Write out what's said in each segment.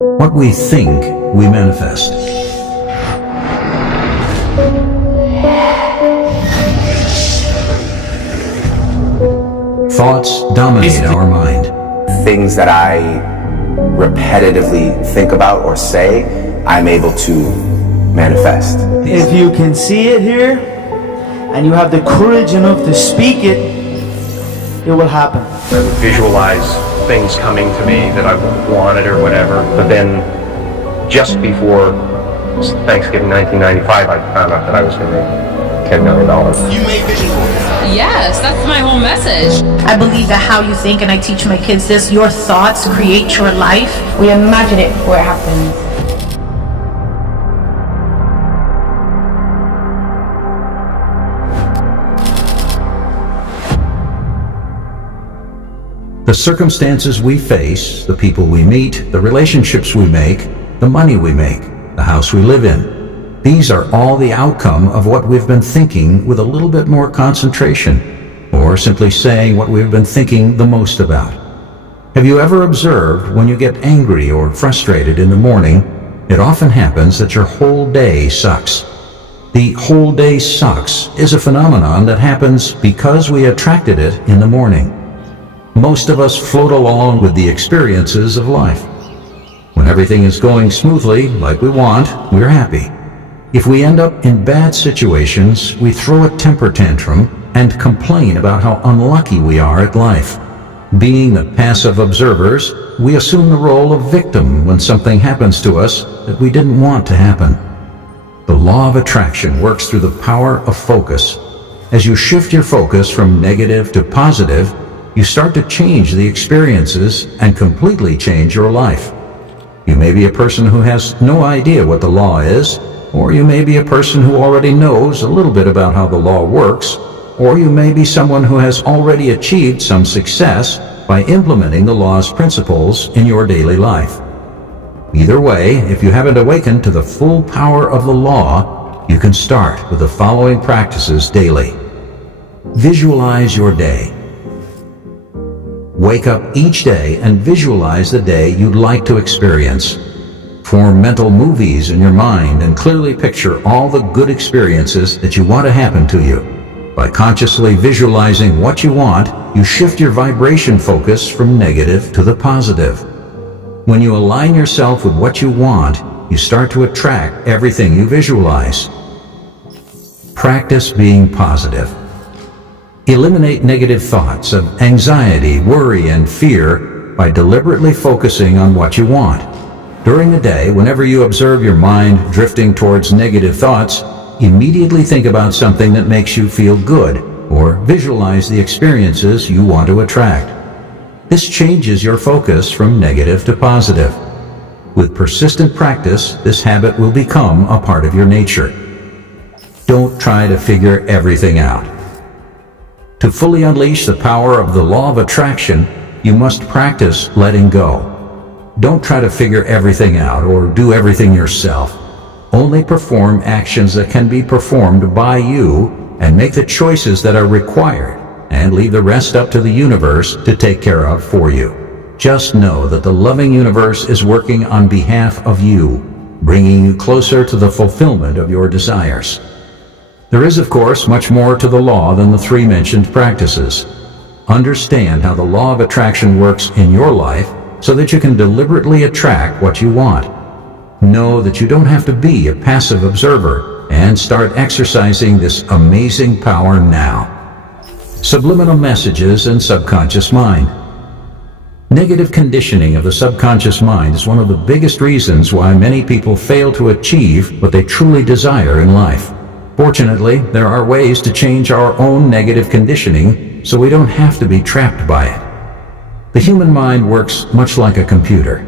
What we think, we manifest. Thoughts dominate our mind. Things that I repetitively think about or say, I'm able to manifest. If you can see it here, and you have the courage enough to speak it, it will happen. I would visualize things coming to me that I wanted or whatever, but then just before Thanksgiving 1995, I found out that I was going to make $10 million. You made vision boards. Yes, that's my whole message. I believe that how you think, and I teach my kids this, your thoughts create your life. We imagine it before it happens. The circumstances we face, the people we meet, the relationships we make, the money we make, the house we live in, these are all the outcome of what we've been thinking with a little bit more concentration, or simply saying what we've been thinking the most about. Have you ever observed when you get angry or frustrated in the morning, it often happens that your whole day sucks. The whole day sucks is a phenomenon that happens because we attracted it in the morning. Most of us float along with the experiences of life. When everything is going smoothly, like we want, we're happy. If we end up in bad situations, we throw a temper tantrum and complain about how unlucky we are at life. Being the passive observers, we assume the role of victim when something happens to us that we didn't want to happen. The law of attraction works through the power of focus. As you shift your focus from negative to positive, you start to change the experiences and completely change your life. You may be a person who has no idea what the law is, or you may be a person who already knows a little bit about how the law works, or you may be someone who has already achieved some success by implementing the law's principles in your daily life. Either way, if you haven't awakened to the full power of the law, you can start with the following practices daily. Visualize your day. Wake up each day and visualize the day you'd like to experience. Form mental movies in your mind and clearly picture all the good experiences that you want to happen to you. By consciously visualizing what you want, you shift your vibration focus from negative to the positive. When you align yourself with what you want, you start to attract everything you visualize. Practice being positive. Eliminate negative thoughts of anxiety, worry, and fear by deliberately focusing on what you want. During the day, whenever you observe your mind drifting towards negative thoughts, immediately think about something that makes you feel good, or visualize the experiences you want to attract. This changes your focus from negative to positive. With persistent practice, this habit will become a part of your nature. Don't try to figure everything out. To fully unleash the power of the law of attraction, you must practice letting go. Don't try to figure everything out or do everything yourself. Only perform actions that can be performed by you and make the choices that are required, and leave the rest up to the universe to take care of for you. Just know that the loving universe is working on behalf of you, bringing you closer to the fulfillment of your desires. There is, of course, much more to the law than the three mentioned practices. Understand how the law of attraction works in your life so that you can deliberately attract what you want. Know that you don't have to be a passive observer, and start exercising this amazing power now. Subliminal messages and subconscious mind. Negative conditioning of the subconscious mind is one of the biggest reasons why many people fail to achieve what they truly desire in life. Fortunately, there are ways to change our own negative conditioning so we don't have to be trapped by it. The human mind works much like a computer.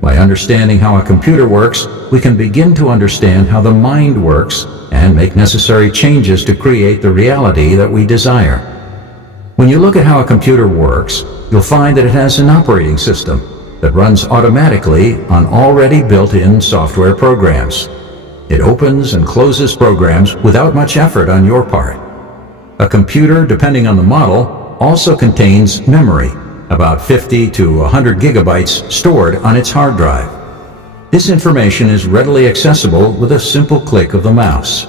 By understanding how a computer works, we can begin to understand how the mind works and make necessary changes to create the reality that we desire. When you look at how a computer works, you'll find that it has an operating system that runs automatically on already built-in software programs. It opens and closes programs without much effort on your part. A computer, depending on the model, also contains memory, about 50 to 100 gigabytes stored on its hard drive. This information is readily accessible with a simple click of the mouse.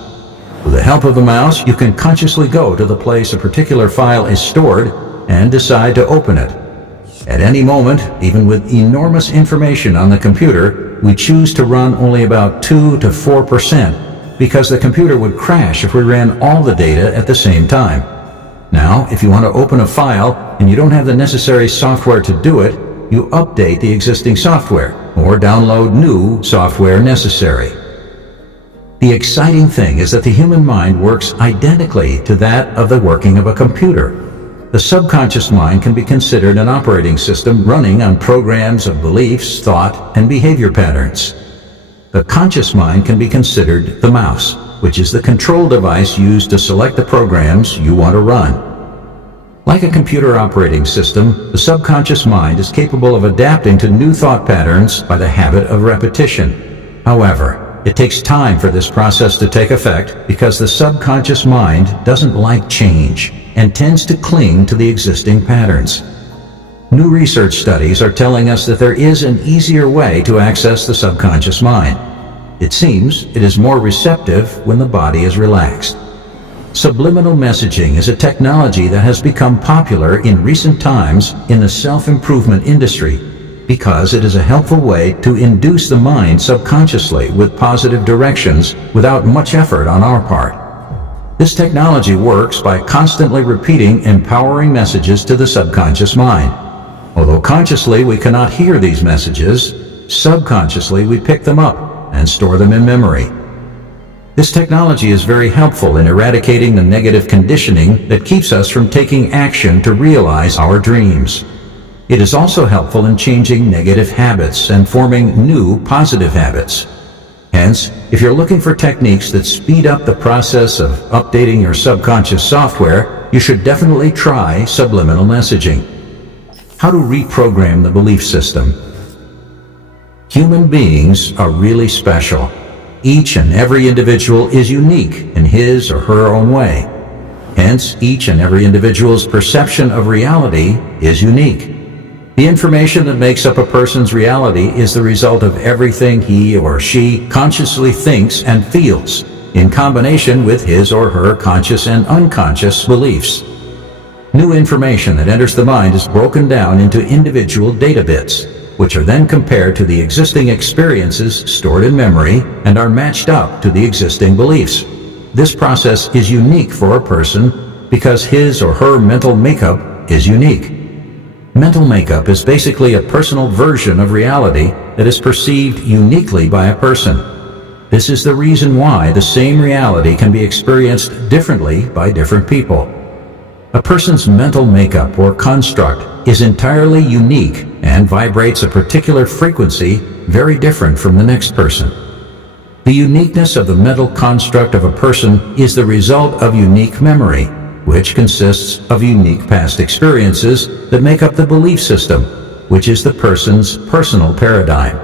With the help of the mouse, you can consciously go to the place a particular file is stored and decide to open it. At any moment, even with enormous information on the computer, we choose to run only about 2 to 4% because the computer would crash if we ran all the data at the same time. Now, if you want to open a file and you don't have the necessary software to do it, you update the existing software or download new software necessary. The exciting thing is that the human mind works identically to that of the working of a computer. The subconscious mind can be considered an operating system running on programs of beliefs, thought, and behavior patterns. The conscious mind can be considered the mouse, which is the control device used to select the programs you want to run. Like a computer operating system, the subconscious mind is capable of adapting to new thought patterns by the habit of repetition. However, it takes time for this process to take effect because the subconscious mind doesn't like change and tends to cling to the existing patterns. New research studies are telling us that there is an easier way to access the subconscious mind. It seems it is more receptive when the body is relaxed. Subliminal messaging is a technology that has become popular in recent times in the self-improvement industry because it is a helpful way to induce the mind subconsciously with positive directions without much effort on our part. This technology works by constantly repeating empowering messages to the subconscious mind. Although consciously we cannot hear these messages, subconsciously we pick them up and store them in memory. This technology is very helpful in eradicating the negative conditioning that keeps us from taking action to realize our dreams. It is also helpful in changing negative habits and forming new positive habits. Hence, if you're looking for techniques that speed up the process of updating your subconscious software, you should definitely try subliminal messaging. How to reprogram the belief system. Human beings are really special. Each and every individual is unique in his or her own way. Hence, each and every individual's perception of reality is unique. The information that makes up a person's reality is the result of everything he or she consciously thinks and feels, in combination with his or her conscious and unconscious beliefs. New information that enters the mind is broken down into individual data bits, which are then compared to the existing experiences stored in memory and are matched up to the existing beliefs. This process is unique for a person because his or her mental makeup is unique. Mental makeup is basically a personal version of reality that is perceived uniquely by a person. This is the reason why the same reality can be experienced differently by different people. A person's mental makeup or construct is entirely unique and vibrates a particular frequency very different from the next person. The uniqueness of the mental construct of a person is the result of unique memory, which consists of unique past experiences that make up the belief system, which is the person's personal paradigm.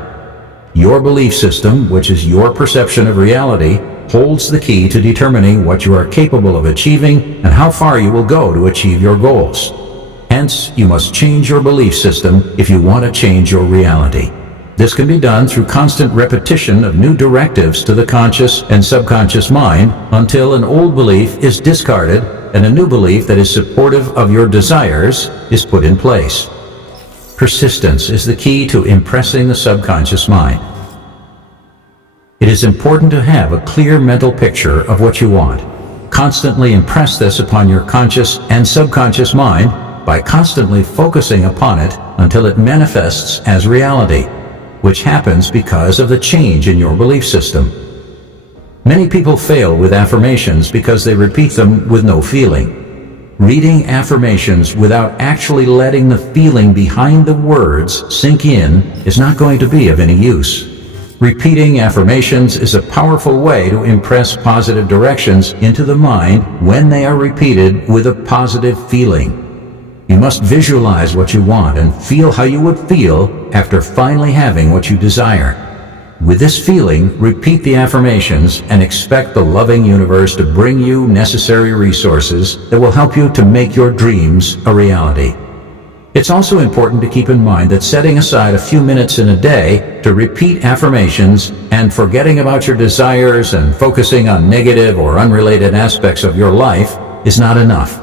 Your belief system, which is your perception of reality, holds the key to determining what you are capable of achieving and how far you will go to achieve your goals. Hence, you must change your belief system if you want to change your reality. This can be done through constant repetition of new directives to the conscious and subconscious mind until an old belief is discarded and a new belief that is supportive of your desires is put in place. Persistence is the key to impressing the subconscious mind. It is important to have a clear mental picture of what you want. Constantly impress this upon your conscious and subconscious mind by constantly focusing upon it until it manifests as reality, which happens because of the change in your belief system. Many people fail with affirmations because they repeat them with no feeling. Reading affirmations without actually letting the feeling behind the words sink in is not going to be of any use. Repeating affirmations is a powerful way to impress positive directions into the mind when they are repeated with a positive feeling. You must visualize what you want and feel how you would feel after finally having what you desire. With this feeling, repeat the affirmations and expect the loving universe to bring you necessary resources that will help you to make your dreams a reality. It's also important to keep in mind that setting aside a few minutes in a day to repeat affirmations and forgetting about your desires and focusing on negative or unrelated aspects of your life is not enough.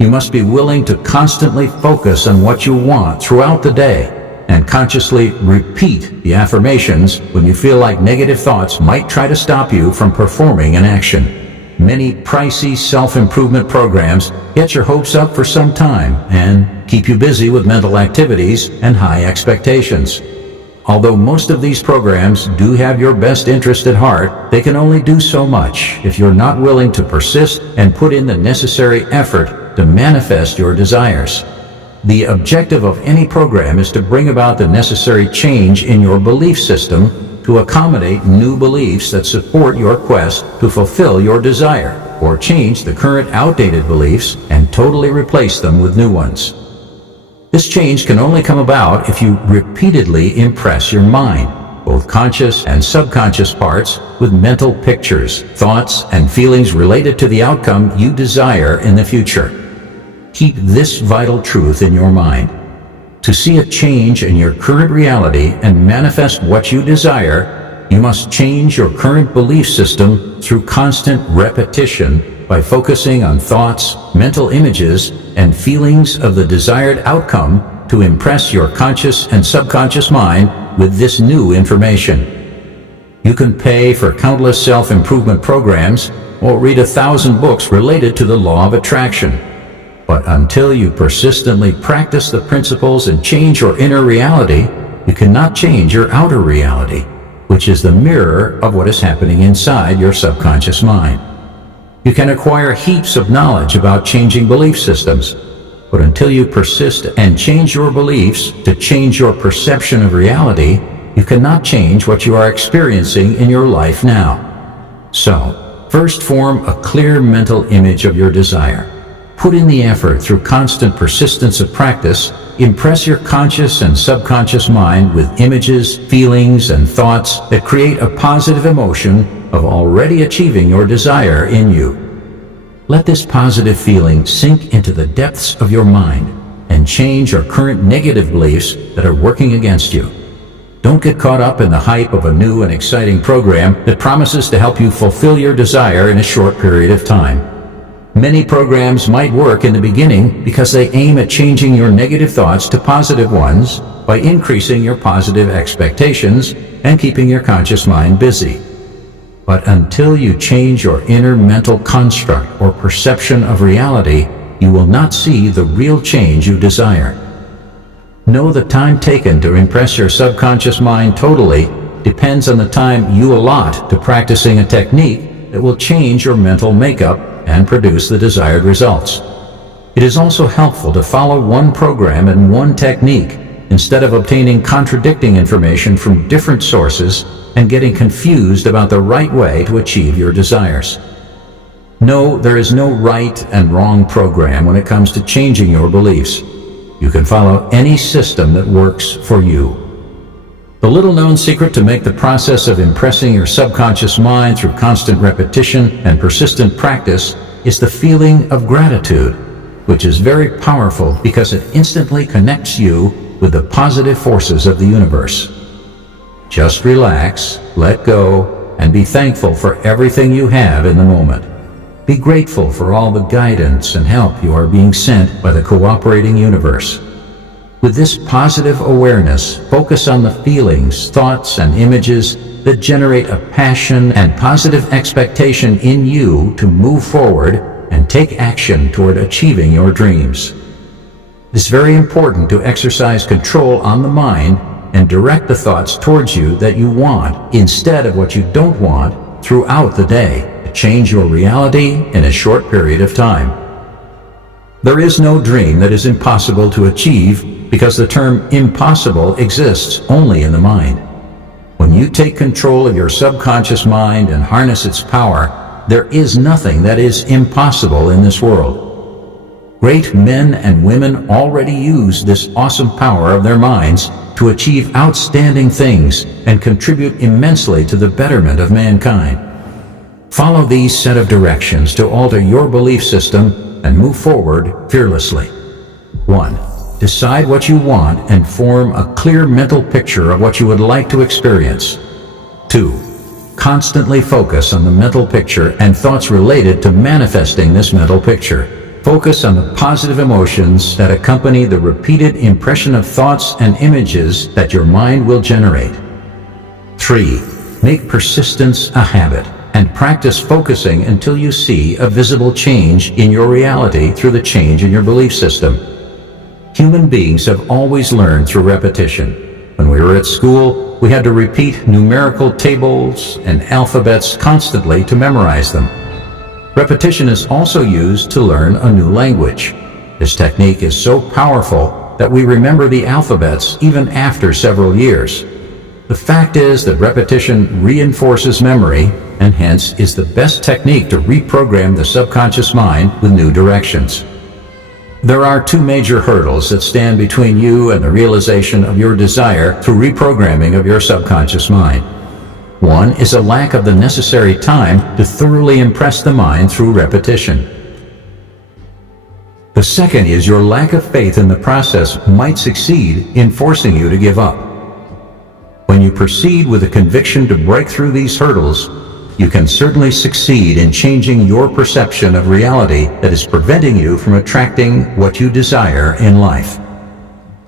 You must be willing to constantly focus on what you want throughout the day and consciously repeat the affirmations when you feel like negative thoughts might try to stop you from performing an action. Many pricey self-improvement programs get your hopes up for some time and keep you busy with mental activities and high expectations. Although most of these programs do have your best interest at heart, they can only do so much if you're not willing to persist and put in the necessary effort to manifest your desires. The objective of any program is to bring about the necessary change in your belief system to accommodate new beliefs that support your quest to fulfill your desire, or change the current outdated beliefs and totally replace them with new ones. This change can only come about if you repeatedly impress your mind, both conscious and subconscious parts, with mental pictures, thoughts, and feelings related to the outcome you desire in the future. Keep this vital truth in your mind. To see a change in your current reality and manifest what you desire, you must change your current belief system through constant repetition by focusing on thoughts, mental images, and feelings of the desired outcome to impress your conscious and subconscious mind with this new information. You can pay for countless self-improvement programs or read 1,000 books related to the law of attraction. But until you persistently practice the principles and change your inner reality, you cannot change your outer reality, which is the mirror of what is happening inside your subconscious mind. You can acquire heaps of knowledge about changing belief systems, but until you persist and change your beliefs to change your perception of reality, you cannot change what you are experiencing in your life now. So, first form a clear mental image of your desire. Put in the effort through constant persistence of practice. Impress your conscious and subconscious mind with images, feelings, and thoughts that create a positive emotion of already achieving your desire in you. Let this positive feeling sink into the depths of your mind and change your current negative beliefs that are working against you. Don't get caught up in the hype of a new and exciting program that promises to help you fulfill your desire in a short period of time. Many programs might work in the beginning because they aim at changing your negative thoughts to positive ones by increasing your positive expectations and keeping your conscious mind busy. But until you change your inner mental construct or perception of reality, you will not see the real change you desire. Know the time taken to impress your subconscious mind totally depends on the time you allot to practicing a technique that will change your mental makeup and produce the desired results. It is also helpful to follow one program and one technique instead of obtaining contradicting information from different sources and getting confused about the right way to achieve your desires. No, there is no right and wrong program when it comes to changing your beliefs. You can follow any system that works for you. The little-known secret to make the process of impressing your subconscious mind through constant repetition and persistent practice is the feeling of gratitude, which is very powerful because it instantly connects you with the positive forces of the universe. Just relax, let go, and be thankful for everything you have in the moment. Be grateful for all the guidance and help you are being sent by the cooperating universe. With this positive awareness, focus on the feelings, thoughts, and images that generate a passion and positive expectation in you to move forward and take action toward achieving your dreams. It is very important to exercise control on the mind and direct the thoughts towards you that you want instead of what you don't want throughout the day to change your reality in a short period of time. There is no dream that is impossible to achieve because the term impossible exists only in the mind. When you take control of your subconscious mind and harness its power, there is nothing that is impossible in this world. Great men and women already use this awesome power of their minds to achieve outstanding things and contribute immensely to the betterment of mankind. Follow these set of directions to alter your belief system and move forward fearlessly. 1. decide what you want and form a clear mental picture of what you would like to experience. 2. Constantly focus on the mental picture and thoughts related to manifesting this mental picture. Focus on the positive emotions that accompany the repeated impression of thoughts and images that your mind will generate. 3. Make persistence a habit and practice focusing until you see a visible change in your reality through the change in your belief system. Human beings have always learned through repetition. When we were at school, we had to repeat numerical tables and alphabets constantly to memorize them. Repetition is also used to learn a new language. This technique is so powerful that we remember the alphabets even after several years. The fact is that repetition reinforces memory and hence is the best technique to reprogram the subconscious mind with new directions. There are two major hurdles that stand between you and the realization of your desire through reprogramming of your subconscious mind. One is a lack of the necessary time to thoroughly impress the mind through repetition. The second is your lack of faith in the process might succeed in forcing you to give up. When you proceed with a conviction to break through these hurdles, you can certainly succeed in changing your perception of reality that is preventing you from attracting what you desire in life.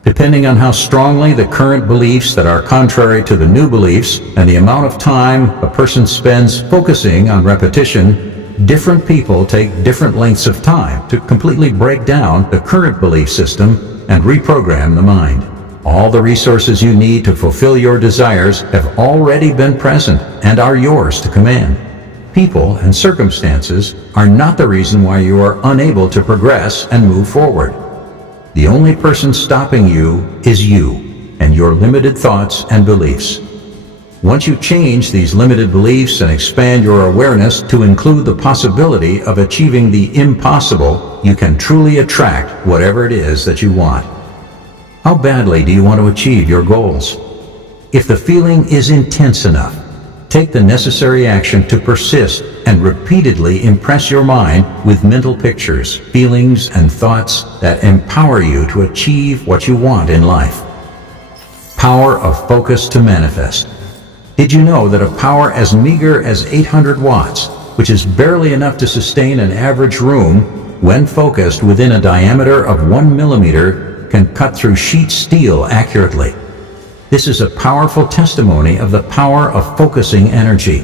Depending on how strongly the current beliefs that are contrary to the new beliefs and the amount of time a person spends focusing on repetition, different people take different lengths of time to completely break down the current belief system and reprogram the mind. All the resources you need to fulfill your desires have already been present and are yours to command. People and circumstances are not the reason why you are unable to progress and move forward. The only person stopping you is you and your limited thoughts and beliefs. Once you change these limited beliefs and expand your awareness to include the possibility of achieving the impossible, you can truly attract whatever it is that you want. How badly do you want to achieve your goals? If the feeling is intense enough, take the necessary action to persist and repeatedly impress your mind with mental pictures, feelings, and thoughts that empower you to achieve what you want in life. Power of focus to manifest. Did you know that a power as meager as 800 watts, which is barely enough to sustain an average room, when focused within a diameter of 1 millimeter, can cut through sheet steel accurately? This is a powerful testimony of the power of focusing energy.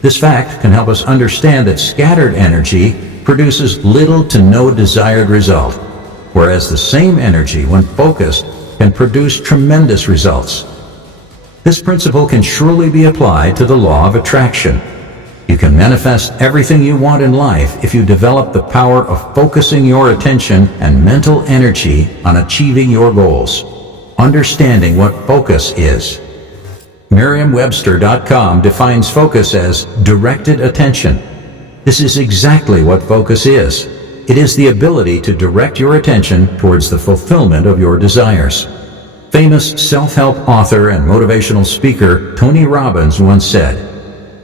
This fact can help us understand that scattered energy produces little to no desired result, whereas the same energy, when focused, can produce tremendous results. This principle can surely be applied to the law of attraction. You can manifest everything you want in life if you develop the power of focusing your attention and mental energy on achieving your goals. Understanding what focus is. Merriam-Webster.com defines focus as directed attention. This is exactly what focus is. It is the ability to direct your attention towards the fulfillment of your desires. Famous self-help author and motivational speaker Tony Robbins once said,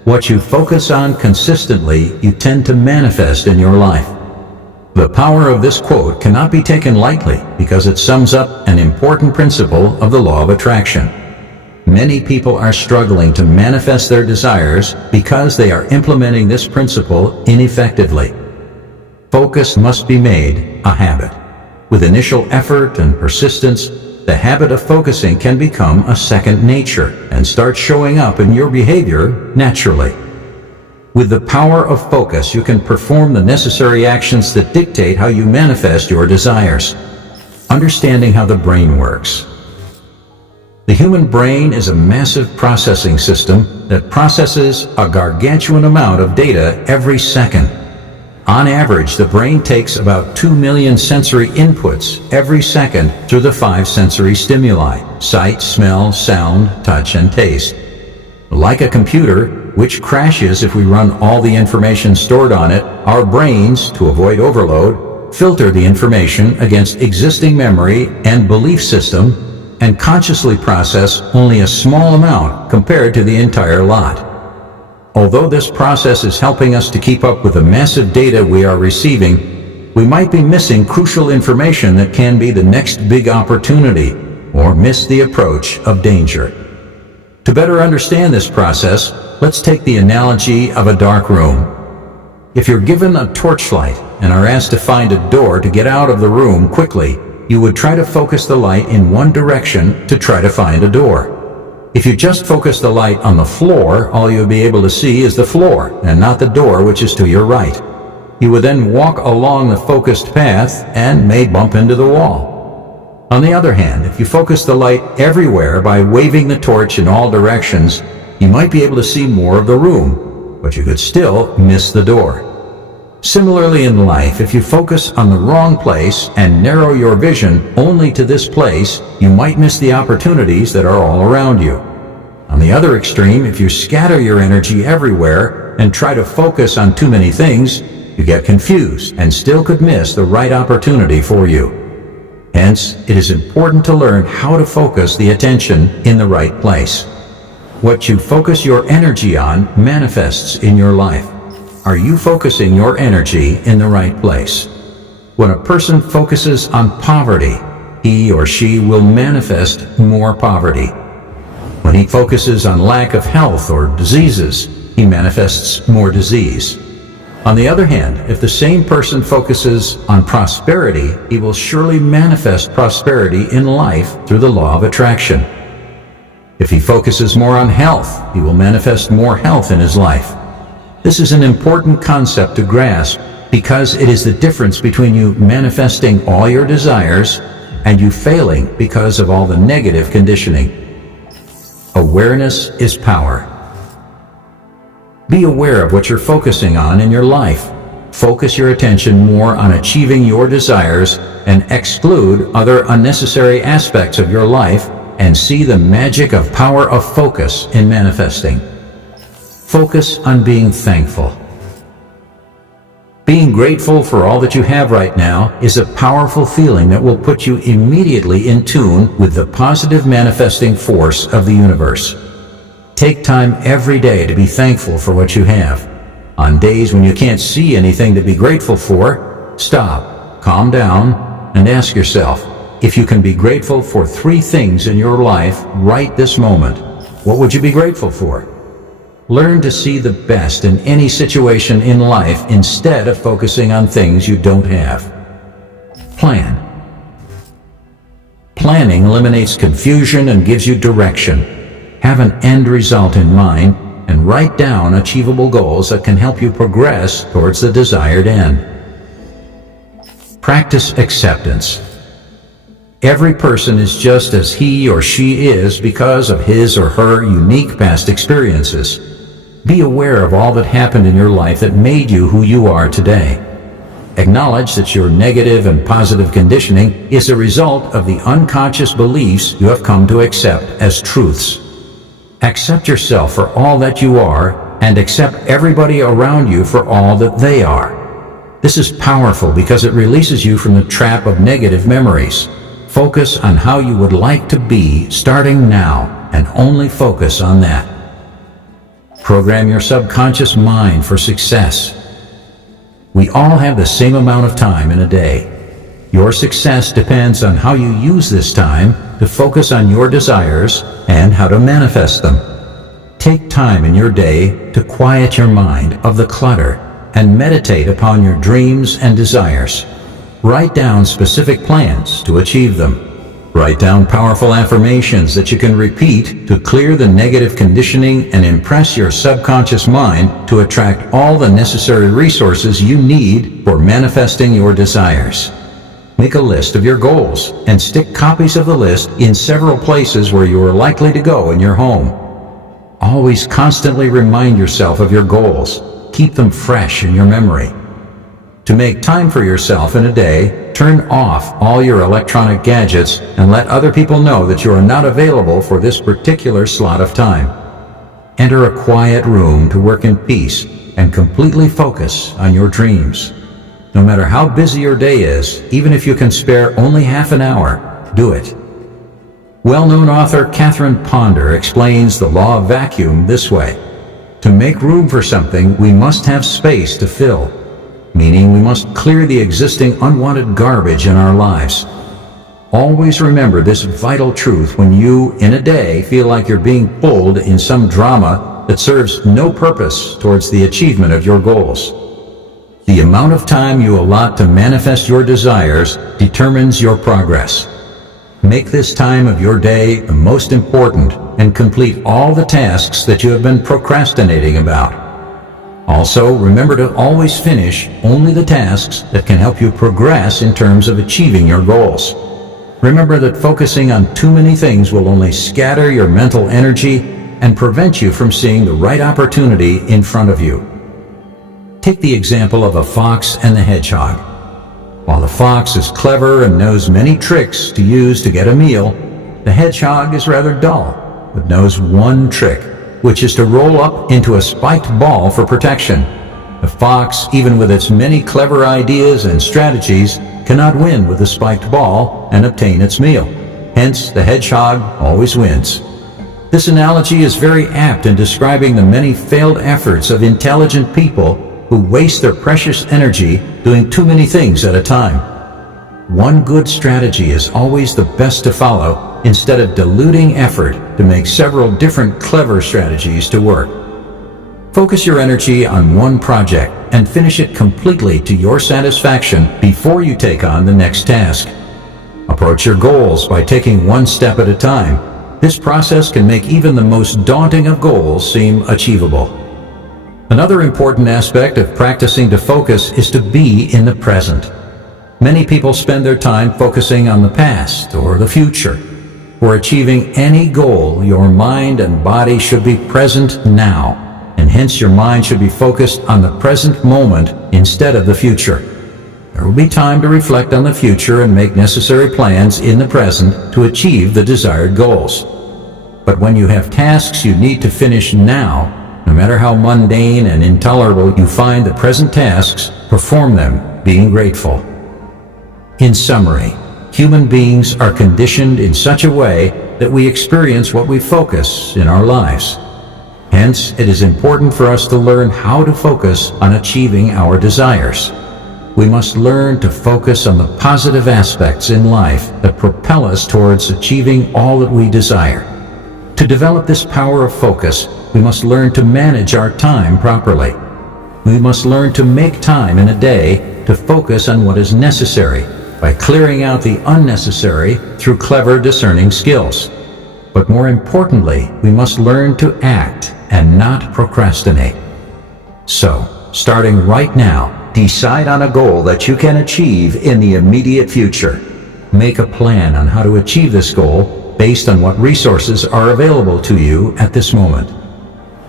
"What you focus on consistently, you tend to manifest in your life." The power of this quote cannot be taken lightly because it sums up an important principle of the law of attraction. Many people are struggling to manifest their desires because they are implementing this principle ineffectively. Focus must be made a habit. With initial effort and persistence, the habit of focusing can become a second nature and start showing up in your behavior naturally. With the power of focus, you can perform the necessary actions that dictate how you manifest your desires. Understanding how the brain works. The human brain is a massive processing system that processes a gargantuan amount of data every second. On average, the brain takes about 2 million sensory inputs every second through the 5 sensory stimuli: sight, smell, sound, touch, and taste. Like a computer, which crashes if we run all the information stored on it, our brains, to avoid overload, filter the information against existing memory and belief system and consciously process only a small amount compared to the entire lot. Although this process is helping us to keep up with the massive data we are receiving, we might be missing crucial information that can be the next big opportunity, or miss the approach of danger. To better understand this process, let's take the analogy of a dark room. If you're given a torchlight and are asked to find a door to get out of the room quickly, you would try to focus the light in one direction to try to find a door. If you just focus the light on the floor, all you'll be able to see is the floor and not the door, which is to your right. You would then walk along the focused path and may bump into the wall. On the other hand, if you focus the light everywhere by waving the torch in all directions, you might be able to see more of the room, but you could still miss the door. Similarly in life, if you focus on the wrong place and narrow your vision only to this place, you might miss the opportunities that are all around you. On the other extreme, if you scatter your energy everywhere and try to focus on too many things, you get confused and still could miss the right opportunity for you. Hence, it is important to learn how to focus the attention in the right place. What you focus your energy on manifests in your life. Are you focusing your energy in the right place? When a person focuses on poverty, he or she will manifest more poverty. When he focuses on lack of health or diseases, he manifests more disease. On the other hand, if the same person focuses on prosperity, he will surely manifest prosperity in life through the law of attraction. If he focuses more on health, he will manifest more health in his life. This is an important concept to grasp because it is the difference between you manifesting all your desires and you failing because of all the negative conditioning. Awareness is power. Be aware of what you're focusing on in your life. Focus your attention more on achieving your desires and exclude other unnecessary aspects of your life and see the magic of power of focus in manifesting. Focus on being thankful. Being grateful for all that you have right now is a powerful feeling that will put you immediately in tune with the positive manifesting force of the universe. Take time every day to be thankful for what you have. On days when you can't see anything to be grateful for, stop, calm down, and ask yourself, if you can be grateful for 3 things in your life right this moment, what would you be grateful for? Learn to see the best in any situation in life instead of focusing on things you don't have. Plan. Planning eliminates confusion and gives you direction. Have an end result in mind and write down achievable goals that can help you progress towards the desired end. Practice acceptance. Every person is just as he or she is because of his or her unique past experiences. Be aware of all that happened in your life that made you who you are today. Acknowledge that your negative and positive conditioning is a result of the unconscious beliefs you have come to accept as truths. Accept yourself for all that you are and accept everybody around you for all that they are. This is powerful because it releases you from the trap of negative memories. Focus on how you would like to be starting now and only focus on that. Program your subconscious mind for success. We all have the same amount of time in a day. Your success depends on how you use this time to focus on your desires and how to manifest them. Take time in your day to quiet your mind of the clutter and meditate upon your dreams and desires. Write down specific plans to achieve them. Write down powerful affirmations that you can repeat to clear the negative conditioning and impress your subconscious mind to attract all the necessary resources you need for manifesting your desires. Make a list of your goals and stick copies of the list in several places where you are likely to go in your home. Always constantly remind yourself of your goals. Keep them fresh in your memory. To make time for yourself in a day, turn off all your electronic gadgets and let other people know that you are not available for this particular slot of time. Enter a quiet room to work in peace and completely focus on your dreams. No matter how busy your day is, even if you can spare only half an hour, do it. Well-known author Catherine Ponder explains the law of vacuum this way. To make room for something, we must have space to fill. meaning we must clear the existing unwanted garbage in our lives. Always remember this vital truth when you, in a day, feel like you're being pulled in some drama that serves no purpose towards the achievement of your goals. The amount of time you allot to manifest your desires determines your progress. Make this time of your day the most important and complete all the tasks that you have been procrastinating about. Also, remember to always finish only the tasks that can help you progress in terms of achieving your goals. Remember that focusing on too many things will only scatter your mental energy and prevent you from seeing the right opportunity in front of you. Take the example of a fox and the hedgehog. While the fox is clever and knows many tricks to use to get a meal, the hedgehog is rather dull, but knows one trick, which is to roll up into a spiked ball for protection. The fox, even with its many clever ideas and strategies, cannot win with the spiked ball and obtain its meal. Hence, the hedgehog always wins. This analogy is very apt in describing the many failed efforts of intelligent people who waste their precious energy doing too many things at a time. One good strategy is always the best to follow instead of diluting effort to make several different clever strategies to work. Focus your energy on one project and finish it completely to your satisfaction before you take on the next task. Approach your goals by taking one step at a time. This process can make even the most daunting of goals seem achievable. Another important aspect of practicing to focus is to be in the present. Many people spend their time focusing on the past or the future. For achieving any goal, your mind and body should be present now, and hence your mind should be focused on the present moment instead of the future. There will be time to reflect on the future and make necessary plans in the present to achieve the desired goals. But when you have tasks you need to finish now, no matter how mundane and intolerable you find the present tasks, perform them, being grateful. In summary, human beings are conditioned in such a way that we experience what we focus in our lives. Hence, it is important for us to learn how to focus on achieving our desires. We must learn to focus on the positive aspects in life that propel us towards achieving all that we desire. To develop this power of focus, we must learn to manage our time properly. We must learn to make time in a day to focus on what is necessary by clearing out the unnecessary through clever discerning skills. But more importantly, we must learn to act and not procrastinate. So, starting right now, decide on a goal that you can achieve in the immediate future. Make a plan on how to achieve this goal based on what resources are available to you at this moment.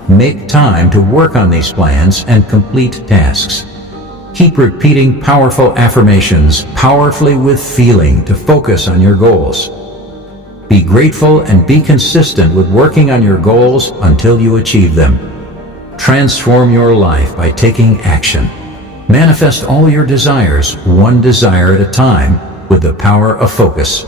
Make time to work on these plans and complete tasks. Keep repeating powerful affirmations, powerfully with feeling, to focus on your goals. Be grateful and be consistent with working on your goals until you achieve them. Transform your life by taking action. Manifest all your desires, one desire at a time, with the power of focus.